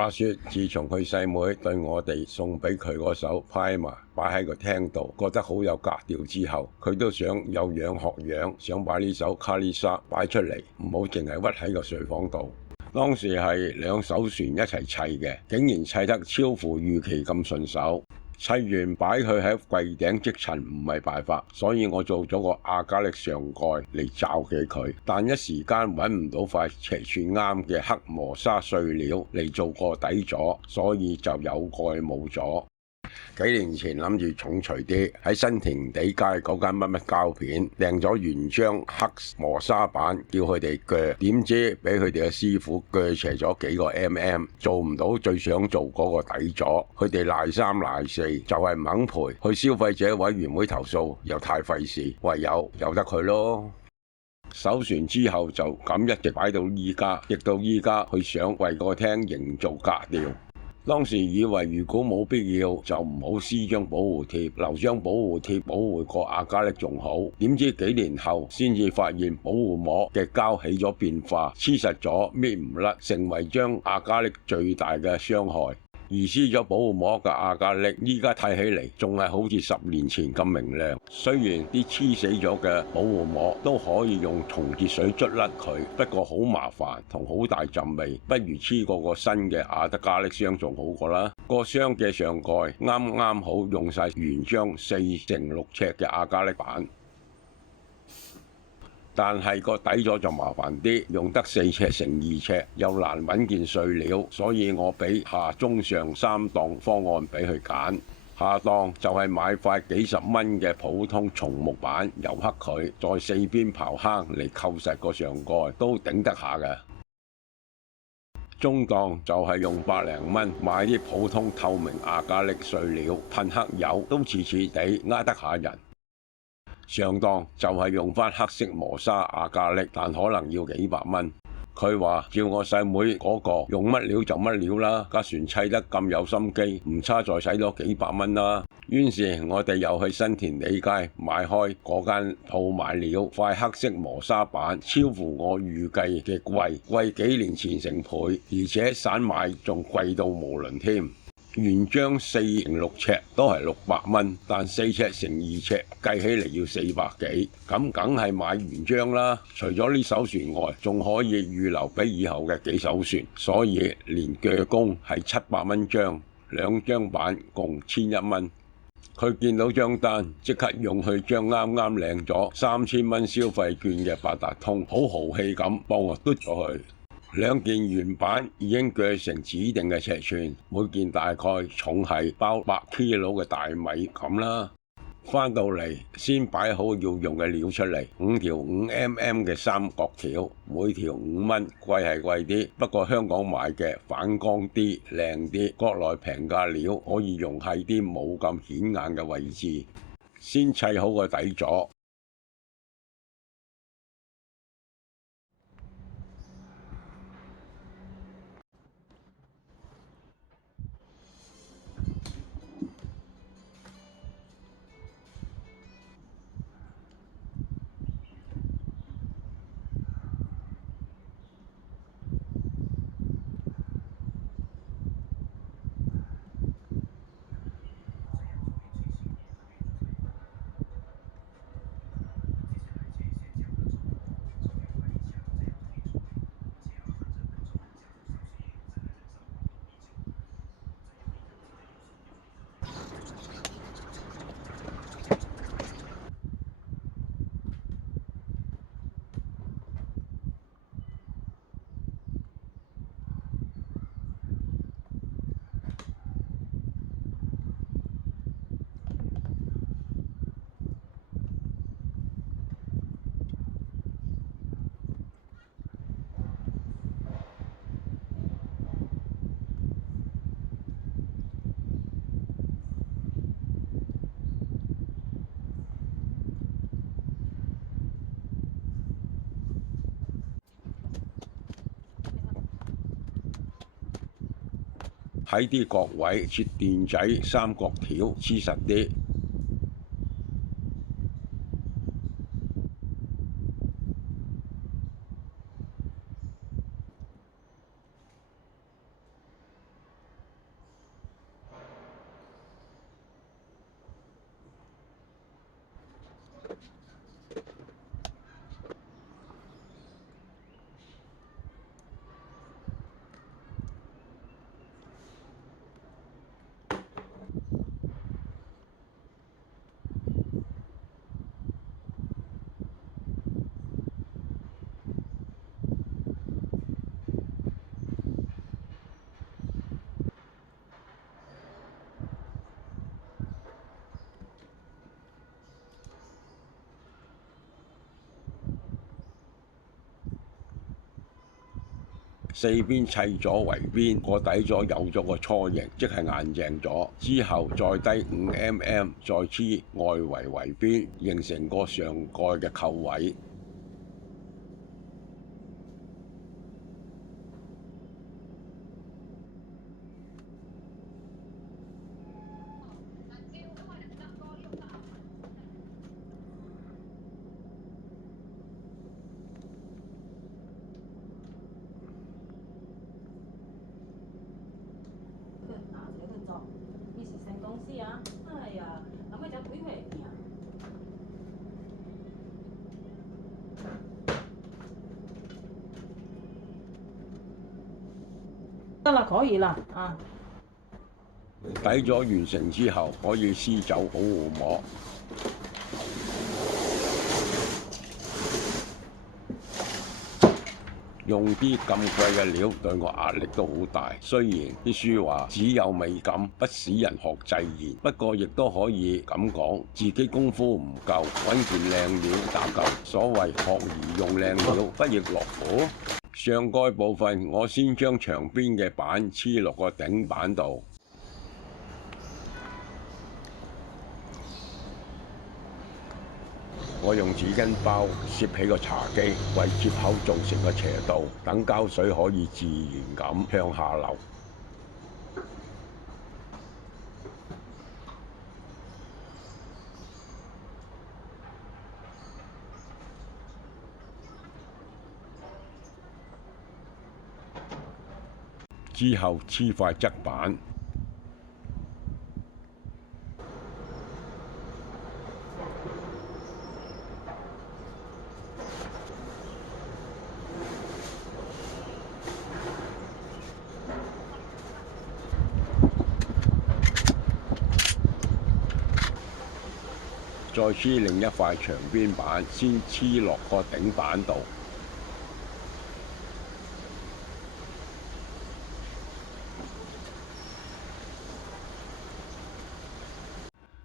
話說，自從佢細妹對我哋送俾佢嗰首 Primer 擺喺個廳度，覺得好有格調之後，佢都想有樣學樣，想把呢首 Kalisa 擺出嚟，唔好淨係屈喺個睡房度。當時係兩艘船一齊砌嘅，竟然砌得超乎預期咁順手。砌完擺佢喺櫃頂積塵唔係辦法，所以我做咗個亞加力上蓋嚟罩起佢，但一時間揾唔到塊尺寸啱嘅黑磨砂碎料嚟做個底座，所以就有蓋冇咗。幾年前諗住重錘啲，喺新填地街嗰間乜乜膠片訂咗原張黑磨砂板，叫佢哋鋸，點知俾佢哋嘅師傅鋸斜咗幾個 mm， 做唔到最想做嗰個底座。佢哋賴三賴四，就係唔肯賠，去消費者委員會投訴又太費事，唯有由得佢咯。首船之後就咁一直擺到依家，直到依家佢想為個廳營造格調。當時以為如果冇必要就唔好撕張保護貼，留張保護貼保護個亞加力仲好。點知幾年後先至發現保護膜嘅膠起咗變化，黐實咗搣唔甩，成為將亞加力最大嘅傷害。而撕咗保護膜嘅亞加力，依家睇起嚟仲係好似10年前咁明亮。雖然啲黐死咗嘅保護膜都可以用松節水捽甩佢，不過好麻煩同好大陣味，不如黐過個新嘅亞德加力箱仲好過啦。個箱嘅上蓋啱啱好用晒原張4x6尺嘅亞加力板。但係個底座就麻煩啲，用得4尺乘2尺，又難揾件碎料，所以我俾下中上3檔方案俾佢揀。下檔就係買塊幾十蚊嘅普通松木板，油黑佢，再四邊刨坑嚟扣實個上蓋，都頂得下嘅。中檔就係用百零蚊買啲普通透明亞加力碎料，噴黑油都似似地呃得下人。上檔就係用返黑色磨砂亞加力，但可能要幾百蚊。佢話照我細妹嗰個用乜料就乜料啦，架船砌得咁有心機，唔差再使多幾百蚊啦。於是我哋又去新填地街買開嗰間鋪買料，塊黑色磨砂板超乎我預計嘅貴幾年前成倍，而且散買仲貴到無倫添。原張4x6尺都係600蚊，但4尺乘2尺計起嚟要400幾，咁梗係買原張啦。除咗呢艘船外，仲可以預留俾以後嘅幾艘船，所以連鋸工係700蚊張，2張板共1100蚊。佢見到張單，即刻用佢張啱啱領咗3000蚊消費券嘅八達通，好豪氣咁幫我嘟咗去。2件原板已經鋸成指定嘅尺寸，每件大概重係包100 kg 嘅大米咁啦。返到嚟先擺好要用嘅料出嚟，5條5mm 嘅三角條，每條5蚊，貴係貴啲，不過香港買嘅反光啲、靚啲，國內平價料可以用喺啲冇咁顯眼嘅位置。先砌好個底座。喺啲角位切電仔三角條黐實啲。四邊砌咗圍邊，個底座有咗個初形，即係硬淨咗。之後再低5mm，再黐外圍圍邊，形成個上蓋嘅扣位。以前成公司啊，哎呀，諗佢就會回你啊。得啦，可以啦，啊。底座完成之後，可以撕走保護膜。用啲咁貴嘅料對我壓力都好大。雖然啲書話只有美感，不使人學製言，不過亦都可以咁講，自己功夫唔夠，揾件靚料打救。所謂學而用靚料，不亦樂乎？上蓋部分我先將牆邊嘅板黐落個頂板度。我用紙巾包攝起個茶几，為接口造成個斜度，等膠水可以自然咁向下流。之後黐塊側板。再黐另一塊牆邊板，先黐落個頂板度。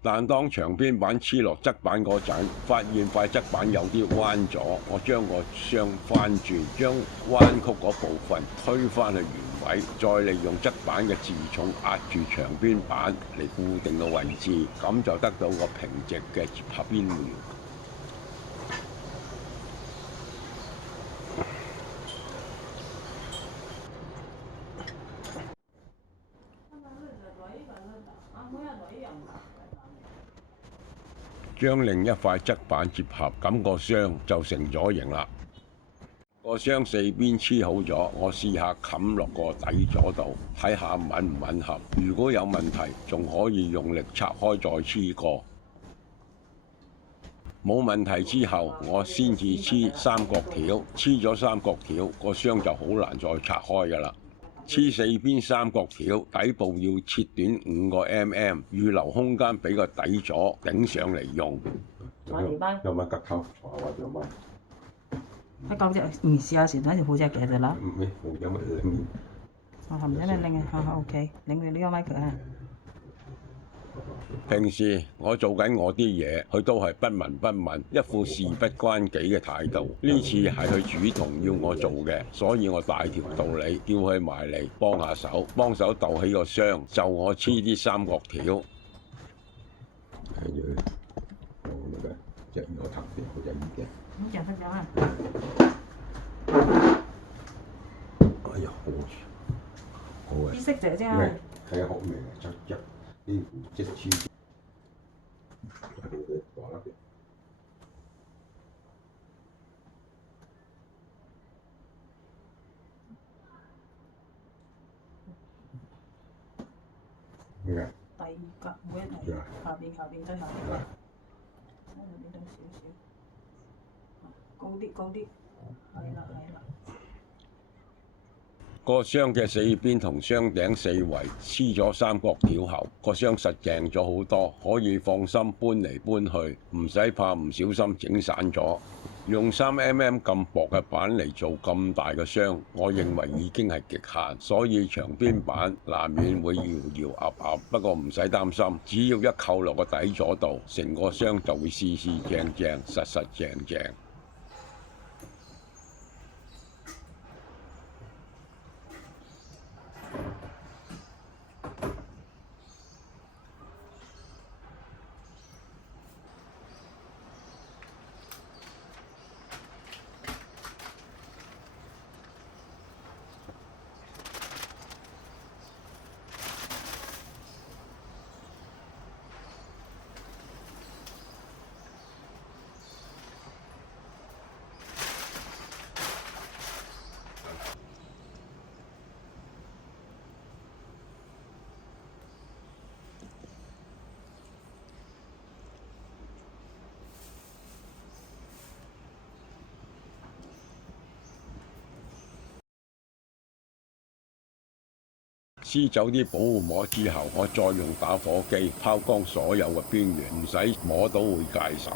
但當牆邊板黐落側板嗰陣，發現塊側板有啲彎咗，我將個箱翻轉，將彎曲嗰部分推返去原位，再利用側板嘅自重壓住牆邊板嚟固定個位置，咁就得到個平直嘅接合邊緣。將另一塊側板接合，咁個箱就成咗型啦。個箱四邊黐好咗，我試下冚落個底座度，睇下吻唔吻合。如果有問題，仲可以用力拆開再黐過。冇問題之後，我先至黐三角條，黐咗三角條，個箱就好難再拆開㗎啦。黐四邊三角條，底部要切短5mm，預留空間俾個底座頂上嚟用。有乜吉頭？有乜？喺舊隻唔試下時睇條好隻嘅就啦。有乜拎？哦，唔使你拎嘅，OK，拎你呢個咪佢啊。平時我做緊我啲嘢，佢都係不聞不問，一副事不關己嘅態度。呢次係佢主動要我做嘅，所以我大條道理叫佢埋嚟幫下手，幫手鬥起個箱，就我黐啲三角條。隻我頭先好隻耳嘅。咁就得咗啊！哎呀，好啊！啲色就啫。睇下學咩質質啲即黐。咩？第二格每一題下邊真下邊，下邊多少少，高啲，係啦。個箱嘅四邊同箱頂四圍黐咗三角條後，個箱實淨咗好多，可以放心搬嚟搬去，唔使怕唔小心整散咗。用3mm 咁薄嘅板嚟做咁大嘅箱，我認為已經係極限，所以牆邊板難免會搖搖噏噏。不過唔使擔心，只要一扣落個底座度，成個箱就會四四正正、實實正正。撕走啲保護膜之後，我再用打火機拋光所有嘅邊緣，唔使摸到會戒手。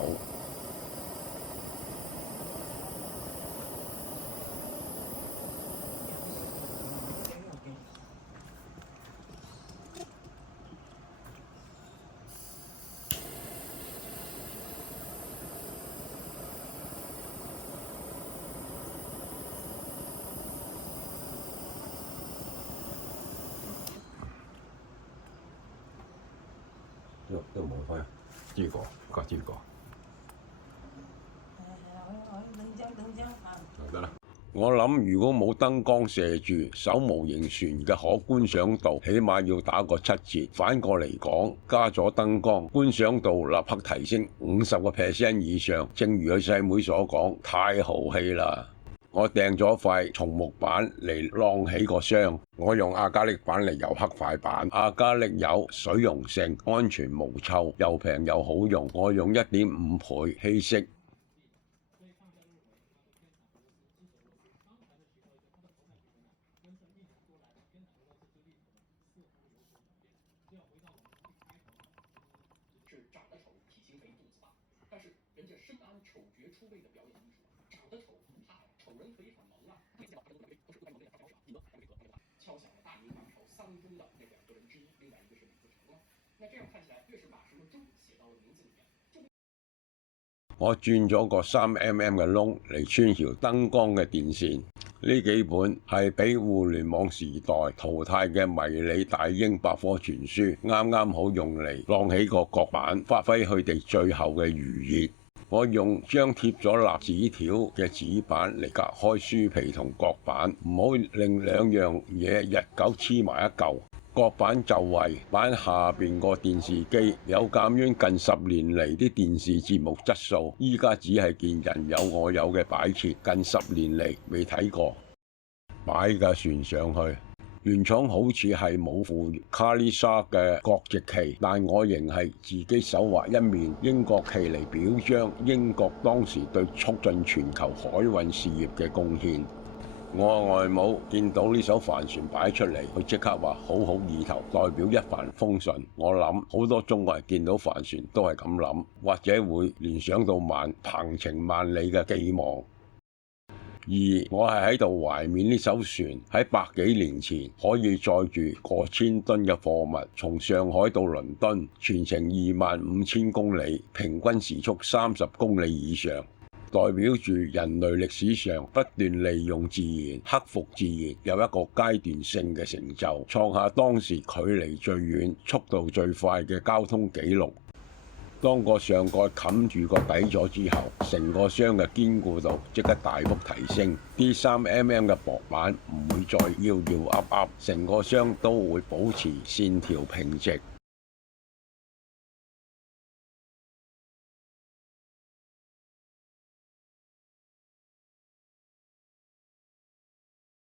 都冇開，知過，個知過。得啦。我諗如果冇燈光射住，手模型船嘅可觀賞度起碼要打個7折。反過嚟講，加咗燈光，觀賞度立刻提升50% 以上。正如佢細妹所講，太豪氣啦！我訂咗塊松木板嚟晾起個箱，我用亞加力板嚟油黑塊板。亞加力有水溶性、安全無臭、又平又好用。我用1.5倍稀釋。我鑽咗個3mm 嘅窿嚟穿條燈光嘅電線。呢幾本係俾互聯網時代淘汰嘅迷你大英百科全書，啱啱好用嚟晾起個角板，發揮佢哋最後嘅餘熱。我用張貼咗蠟紙條嘅紙板嚟隔開書皮同角板，唔好令兩樣嘢日久黐埋一嚿。角板就位，板下邊個電視機有鑑於近10年嚟啲電視節目質素，依家只係見人有我有嘅擺設，近10年嚟未睇過。擺架船上去，原廠好似係冇附卡利莎嘅國籍旗，但我仍係自己手畫一面英國旗嚟表彰英國當時對促進全球海運事業嘅貢獻。我外母見到呢艘帆船擺出嚟，佢即刻話好好意頭，代表一帆風順。我諗好多中國人見到帆船都係咁諗，或者會聯想到鵬程萬里嘅寄望。而我係喺度懷緬呢艘船喺100幾年前可以載住過千噸嘅貨物，從上海到倫敦，全程25000公里，平均時速30公里以上。代表住人類歷史上不斷利用自然、克服自然，有一個階段性嘅成就，創下當時距離最遠、速度最快嘅交通紀錄。當個上蓋冚住個底座之後，成個箱嘅堅固度即刻大幅提升，啲3mm 嘅薄板唔會再搖搖噏噏，成個箱都會保持線條平直。